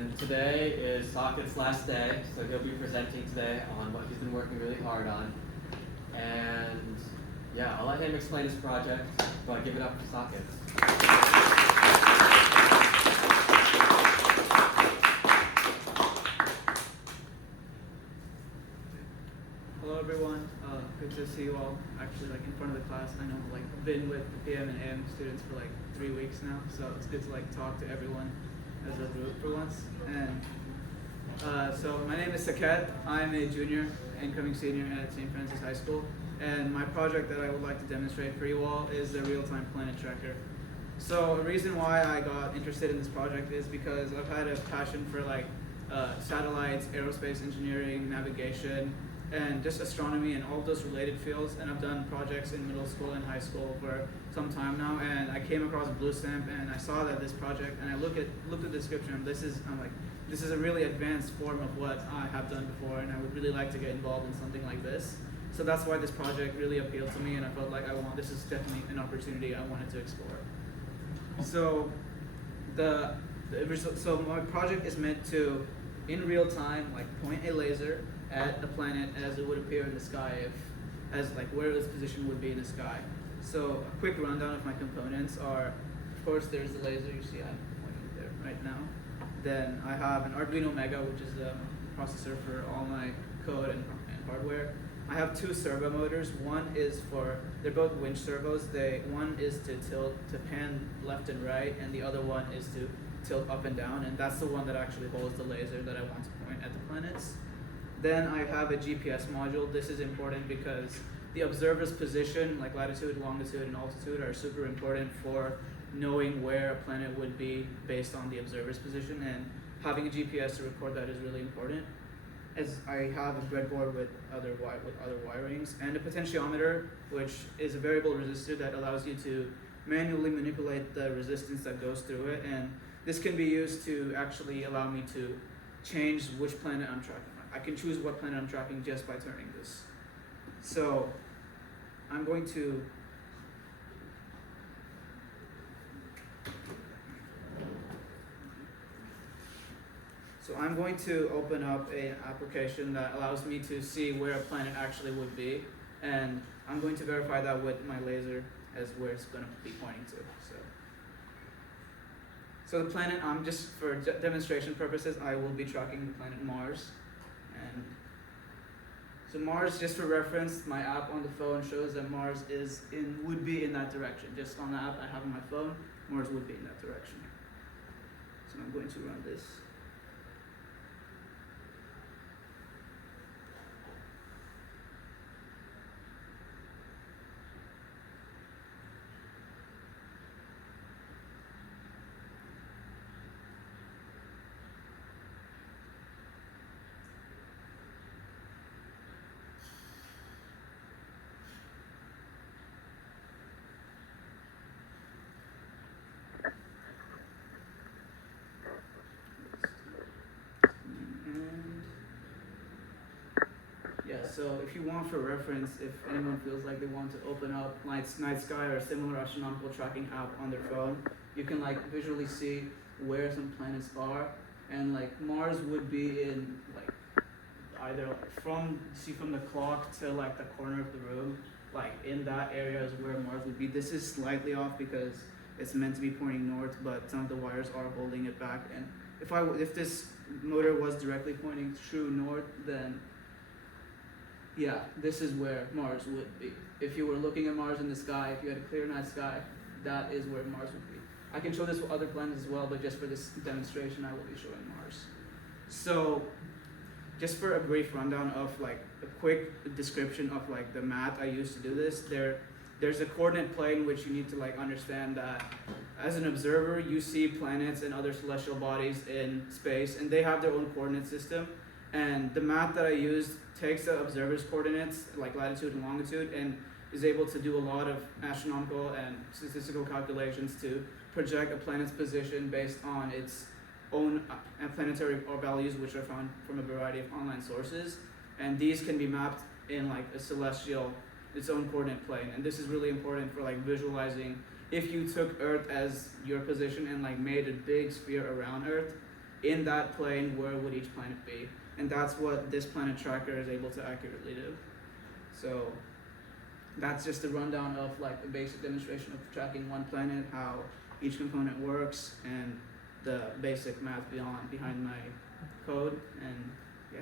And today is Saketh's last day, so he'll be presenting today on what he's been working really hard on. And yeah, I'll let him explain his project, but give it up to Saketh. Hello everyone, good to see you all actually in front of the class. I know I've been with the PM and AM students for 3 weeks now, so it's good to talk to everyone as a group for once. And so my name is Saketh. I'm a junior, incoming senior at St. Francis High School, and my project that I would like to demonstrate for you all is the real-time planet tracker. So a reason why I got interested in this project is because I've had a passion for satellites, aerospace engineering, navigation, and just astronomy and all those related fields. And I've done projects in middle school and high school for some time now. And I came across a blue stamp and I saw that this project, and I looked at the description. And this is a really advanced form of what I have done before, and I would really like to get involved in something like this. So that's why this project really appealed to me, and I felt like this is definitely an opportunity I wanted to explore. So so my project is meant to, in real time, point a laser at a planet as it would appear in the sky, where its position would be in the sky. So a quick rundown of my components are, of course, there's the laser you see I'm pointing there right now. Then I have an Arduino Mega, which is the processor for all my code and hardware. I have 2 servo motors. One is they're both winch servos. One is to pan left and right, and the other one is to tilt up and down, and that's the one that actually holds the laser that I want to point at the planets. Then I have a GPS module. This is important because the observer's position, like latitude, longitude, and altitude, are super important for knowing where a planet would be based on the observer's position, and having a GPS to record that is really important. As I have a breadboard with other wirings, and a potentiometer, which is a variable resistor that allows you to manually manipulate the resistance that goes through it, and this can be used to actually allow me to change which planet I'm tracking. I can choose what planet I'm tracking just by turning this. So I'm going to open up an application that allows me to see where a planet actually would be, and I'm going to verify that with my laser as where it's going to be pointing to. So the planet, just for demonstration purposes, I will be tracking the planet Mars. And so Mars, just for reference, my app on the phone shows that Mars would be in that direction. Just on the app I have on my phone, Mars would be in that direction. So I'm going to run this. So if you want for reference, if anyone feels like they want to open up Night Sky or a similar astronomical tracking app on their phone, you can visually see where some planets are, and Mars would be in either from the clock to the corner of the room, in that area is where Mars would be. This is slightly off because it's meant to be pointing north, but some of the wires are holding it back. And if this motor was directly pointing true north, then yeah, this is where Mars would be. If you were looking at Mars in the sky, if you had a clear night sky, that is where Mars would be. I can show this with other planets as well, but just for this demonstration, I will be showing Mars. So, just for a brief rundown of a quick description of the math I used to do this, there's a coordinate plane which you need to understand that as an observer, you see planets and other celestial bodies in space, and they have their own coordinate system. And the math that I used takes the observer's coordinates, latitude and longitude, and is able to do a lot of astronomical and statistical calculations to project a planet's position based on its own planetary values, which are found from a variety of online sources. And these can be mapped in its own coordinate plane. And this is really important for visualizing if you took Earth as your position and made a big sphere around Earth, in that plane, where would each planet be? And that's what this planet tracker is able to accurately do. So that's just a rundown of like a basic demonstration of tracking one planet, how each component works, and the basic math behind my code. And yeah.